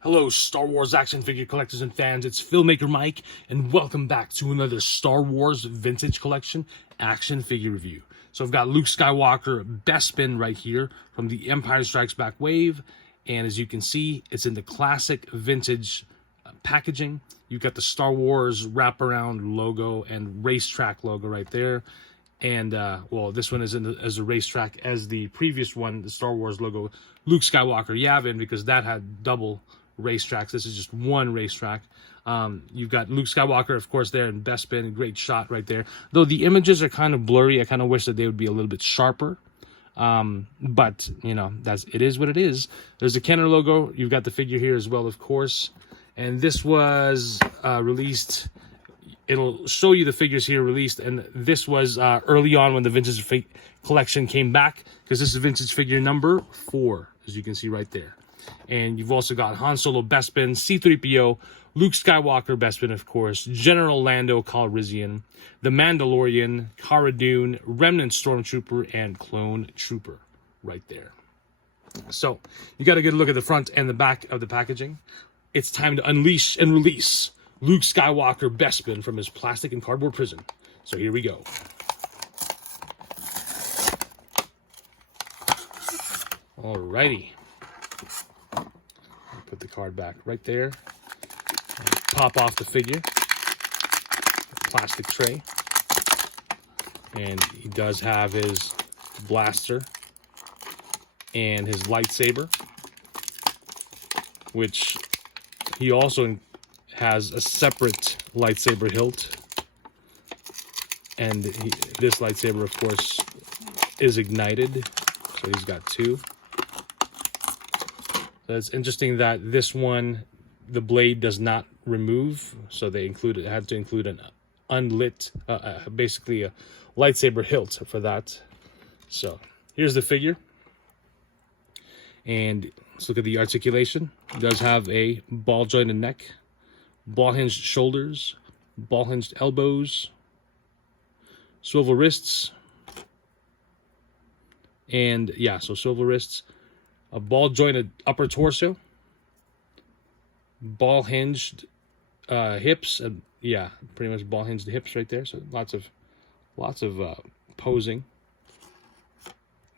Hello, Star Wars action figure collectors and fans. It's Filmmaker Mike, and welcome back to another Star Wars Vintage Collection action figure review. So I've got Luke Skywalker Bespin right here from the Empire Strikes Back wave, and as you can see, it's in the classic vintage packaging. You've got the Star Wars wraparound logo and racetrack logo right there. And, well, this one is as a racetrack as the previous one, the Star Wars logo, Luke Skywalker Yavin, because that had double racetracks. This is just one racetrack. You've got Luke Skywalker, of course, there in Bespin. Great shot right there. Though the images are kind of blurry, I kind of wish that they would be a little bit sharper. But, you know, it is what it is. There's a Kenner logo. You've got the figure here as well, of course. And this was released... It'll show you the figures here released, and this was early on when the vintage collection came back, because this is vintage figure number 4, as you can see right there. And you've also got Han Solo Bespin, C-3PO, Luke Skywalker Bespin, of course, General Lando Calrissian, The Mandalorian, Cara Dune, Remnant Stormtrooper, and Clone Trooper right there. So you got to get a look at the front and the back of the packaging. It's time to unleash and release Luke Skywalker Bespin from his plastic and cardboard prison. So here we go. Alrighty. Put the card back right there. Pop off the figure. Plastic tray. And he does have his blaster and his lightsaber, which he also has a separate lightsaber hilt, and this lightsaber, of course, is ignited, so he's got two. So it's interesting that this one, the blade does not remove, so they had to include an unlit, basically a lightsaber hilt for that. So here's the figure, and let's look at the articulation. It does have a ball jointed neck, ball hinged shoulders, ball hinged elbows, swivel wrists, and yeah, so swivel wrists, a ball jointed upper torso, ball hinged hips, and yeah, pretty much ball hinged hips right there. So lots of posing,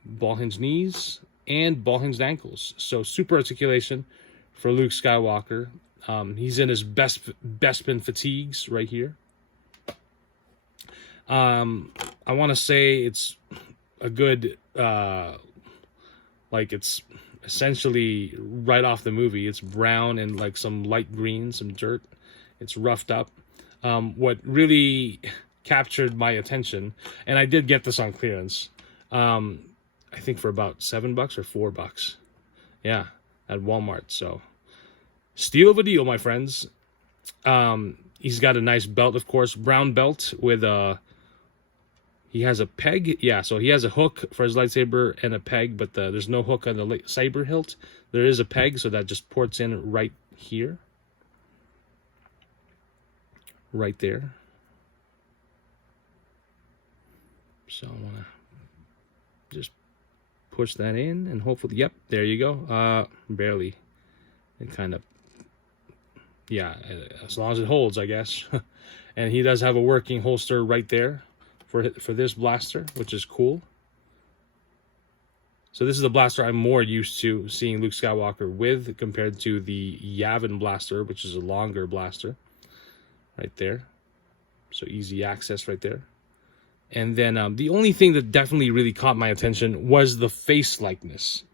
ball hinged knees, and ball hinged ankles. So super articulation for Luke Skywalker. He's in his Bespin fatigues right here. I want to say it's a good, like it's essentially right off the movie. It's brown and like some light green, some dirt. It's roughed up. What really captured my attention, and I did get this on clearance, I think for about $7 or $4. Yeah, at Walmart. So steal of a deal, my friends. He's got a nice belt, of course, brown belt with he has a peg. Yeah, so he has a hook for his lightsaber and a peg, but there's no hook on the saber hilt. There is a peg, so that just ports in right here. Right there. So I want to just push that in, and hopefully, yep, there you go. Barely. It kind of, yeah, as long as it holds, I guess. And he does have a working holster right there for this blaster, which is cool. So this is the blaster I'm more used to seeing Luke Skywalker with compared to the Yavin blaster, which is a longer blaster right there. So easy access right there. And then the only thing that definitely really caught my attention was the face likeness.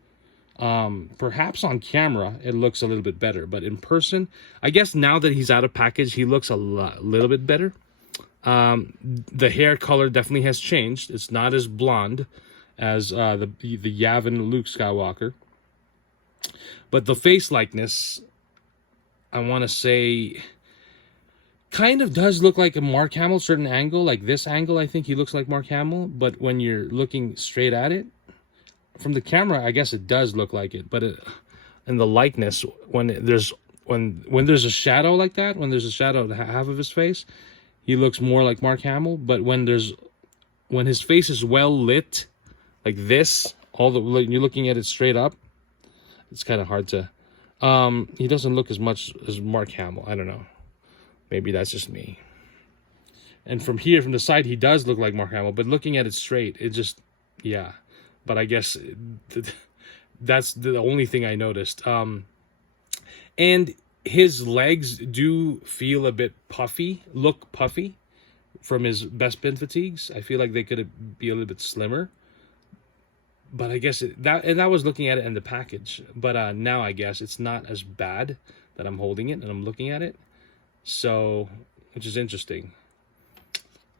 Perhaps on camera it looks a little bit better, but in person, I guess now that he's out of package, he looks a little bit better. The hair color definitely has changed. It's not as blonde as the Yavin Luke Skywalker, but the face likeness, I want to say, kind of does look like a Mark Hamill. Certain angle, like this angle, I think he looks like Mark Hamill, but when you're looking straight at it from the camera, I guess it does look like it. But in the likeness, when there's a shadow like that, when there's a shadow at half of his face, he looks more like Mark Hamill. But when his face is well lit, like this, you're looking at it straight up, it's kind of hard to He doesn't look as much as Mark Hamill. I don't know. Maybe that's just me. And from here, from the side, he does look like Mark Hamill. But looking at it straight, it just, yeah. But I guess that's the only thing I noticed. And his legs do feel a bit puffy, look puffy from his Bespin fatigues. I feel like they could be a little bit slimmer. But I guess that was looking at it in the package. But now I guess it's not as bad that I'm holding it and I'm looking at it. So, which is interesting.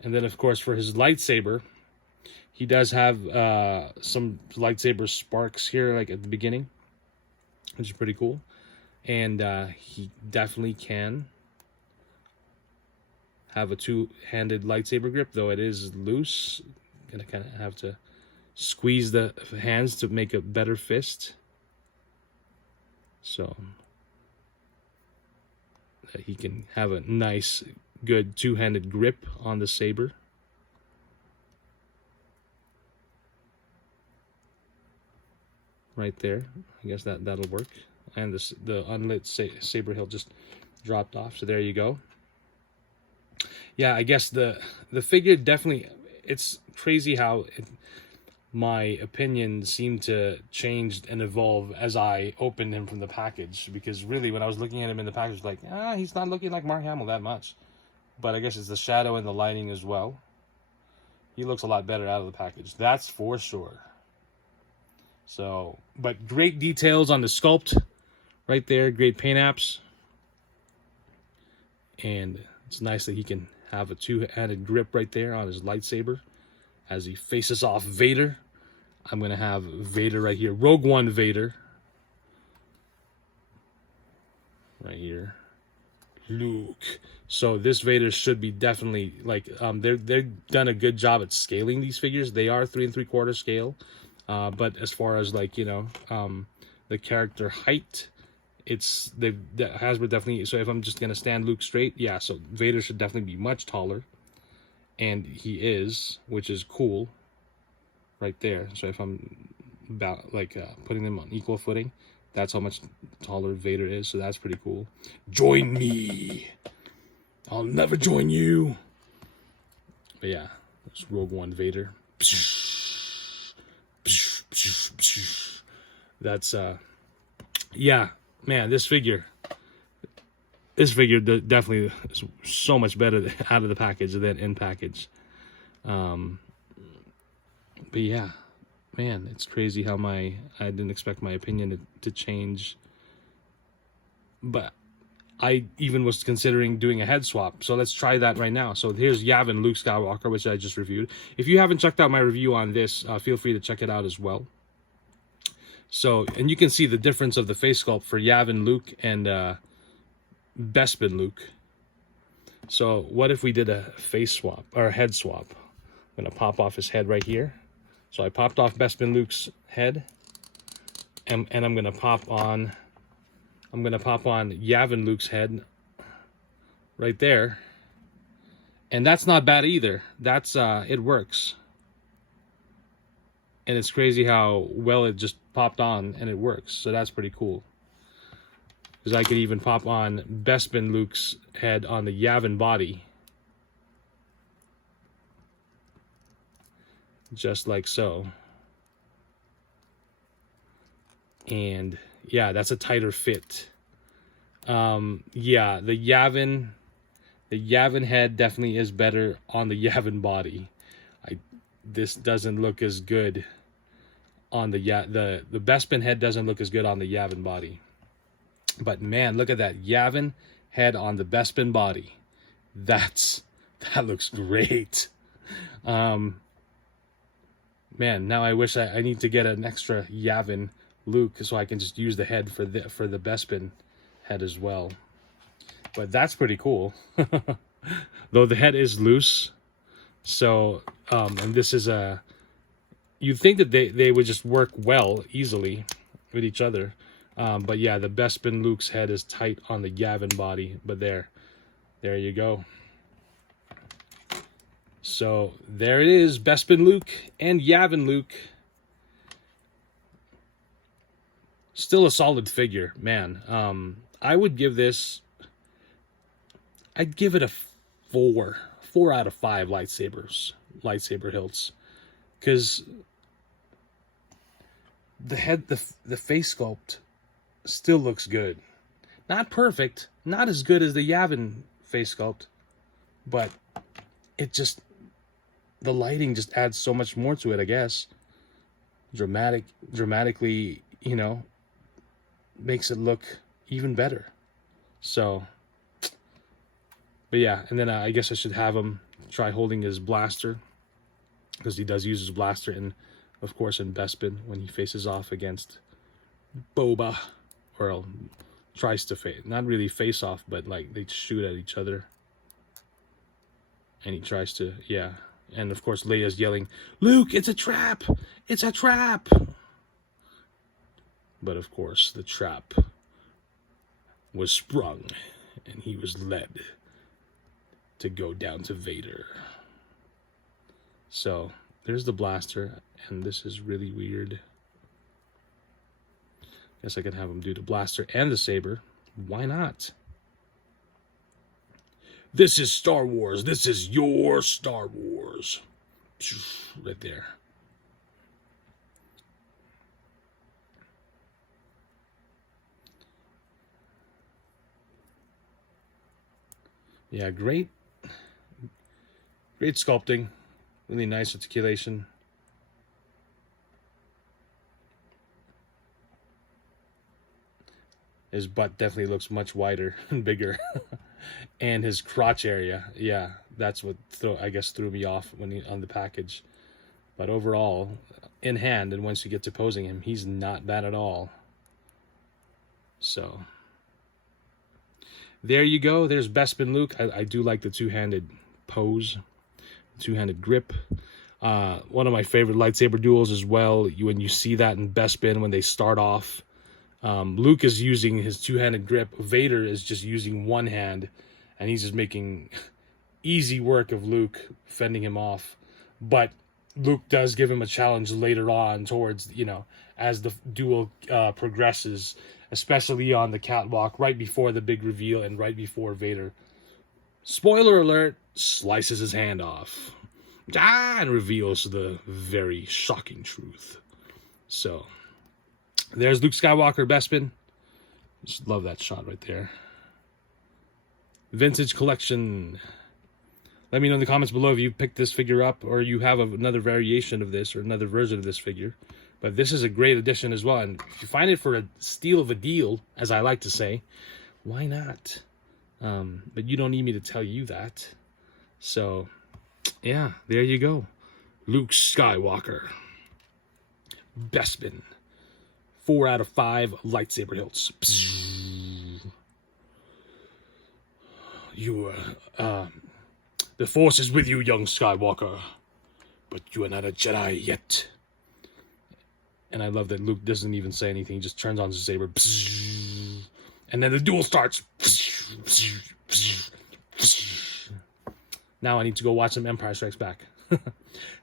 And then, of course, for his lightsaber, he does have some lightsaber sparks here, like at the beginning, which is pretty cool. And he definitely can have a two-handed lightsaber grip, though it is loose. Gonna kind of have to squeeze the hands to make a better fist. So that he can have a nice, good two-handed grip on the saber. Right there. I guess that'll work. And the unlit saber hilt just dropped off. So there you go. Yeah, I guess the figure definitely, it's crazy how my opinion seemed to change and evolve as I opened him from the package. Because really, when I was looking at him in the package, like, he's not looking like Mark Hamill that much. But I guess it's the shadow and the lighting as well. He looks a lot better out of the package. That's for sure. So, but great details on the sculpt right there. Great paint apps. And it's nice that he can have a two-handed grip right there on his lightsaber as he faces off Vader. I'm going to have Vader right here. Rogue One Vader. Right here. Luke. So this Vader should be definitely, like, they've done a good job at scaling these figures. They are 3 3/4 scale. But as far as, like, you know, the character height, Hasbro definitely, so if I'm just gonna stand Luke straight, yeah, so Vader should definitely be much taller, and he is, which is cool right there. So if I'm about putting them on equal footing, that's how much taller Vader is. So that's pretty cool. Join me, I'll never join you. But yeah, it's Rogue One Vader. That's yeah, man, this figure definitely is so much better out of the package than in package. But yeah, man, it's crazy how I didn't expect my opinion to change. But I even was considering doing a head swap. So let's try that right now. So here's Yavin Luke Skywalker, which I just reviewed. If you haven't checked out my review on this, feel free to check it out as well. So, and you can see the difference of the face sculpt for Yavin Luke and Bespin Luke. So what if we did a face swap, or a head swap? I'm going to pop off his head right here. So I popped off Bespin Luke's head. And I'm going to pop on Yavin Luke's head right there. And that's not bad either. That's it works. And it's crazy how well it just popped on and it works. So that's pretty cool. Because I could even pop on Bespin Luke's head on the Yavin body. Just like so. And yeah, that's a tighter fit. Yeah, the Yavin head definitely is better on the Yavin body. This doesn't look as good on the Bespin head doesn't look as good on the Yavin body. But man, look at that Yavin head on the Bespin body. That looks great. Man, now I wish I need to get an extra Yavin Luke so I can just use the head for the Bespin head as well. But that's pretty cool. Though the head is loose. So, and this is you'd think that they would just work well, easily, with each other. But yeah, the Bespin Luke's head is tight on the Yavin body. But there you go. So, there it is, Bespin Luke and Yavin Luke. Still a solid figure, man. I would give this, I'd give it a 4 out of 5 lightsaber hilts, because the face sculpt still looks good. Not perfect, not as good as the Yavin face sculpt, but it just, the lighting just adds so much more to it, I guess. Dramatically, you know, makes it look even better. So, but yeah, and then I guess I should have him try holding his blaster, because he does use his blaster in, of course, in Bespin when he faces off against Boba, or tries to face, not really face off, but like they shoot at each other, and he tries to, yeah. And of course Leia's yelling, "Luke, it's a trap! It's a trap!" But of course the trap was sprung, and he was led to go down to Vader. So there's the blaster, and this is really weird. Guess I could have him do the blaster and the saber. Why not? This is Star Wars. This is your Star Wars. Right there. Yeah, great sculpting. Really nice articulation. His butt definitely looks much wider and bigger. And his crotch area, yeah, that's what I guess threw me off when on the package. But overall, in hand, and once you get to posing him, he's not bad at all. So there you go. There's Bespin Luke. I do like the two-handed pose, two-handed grip. One of my favorite lightsaber duels as well. When you see that in Bespin when they start off, Luke is using his two-handed grip. Vader is just using one hand, and he's just making easy work of Luke, fending him off. But Luke does give him a challenge later on towards, you know, as the duel progresses, especially on the catwalk, right before the big reveal and right before Vader, spoiler alert, slices his hand off. And reveals the very shocking truth. So there's Luke Skywalker, Bespin. Just love that shot right there. Vintage collection. Let me know in the comments below if you picked this figure up, or you have another variation of this, or another version of this figure. But this is a great addition as well. And if you find it for a steal of a deal, as I like to say, why not? But you don't need me to tell you that. So yeah, there you go. Luke Skywalker. Bespin. 4 out of 5 lightsaber hilts. The Force is with you, young Skywalker, but you are not a Jedi yet. And I love that Luke doesn't even say anything. He just turns on his saber. And then the duel starts. Now I need to go watch some Empire Strikes Back.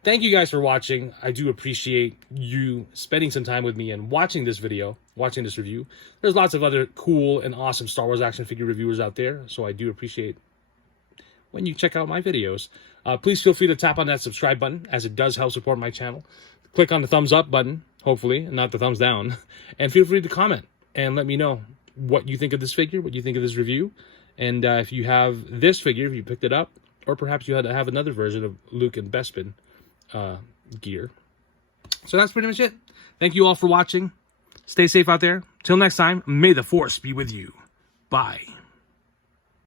Thank you guys for watching. I do appreciate you spending some time with me and watching this video, watching this review. There's lots of other cool and awesome Star Wars action figure reviewers out there, so I do appreciate when you check out my videos. Please feel free to tap on that subscribe button, as it does help support my channel. Click on the thumbs up button, hopefully, and not the thumbs down. And feel free to comment and let me know what you think of this figure, what you think of this review. And if you have this figure, if you picked it up, or perhaps you had to have another version of Luke and Bespin gear. So that's pretty much it. Thank you all for watching. Stay safe out there. Till next time, may the Force be with you. Bye.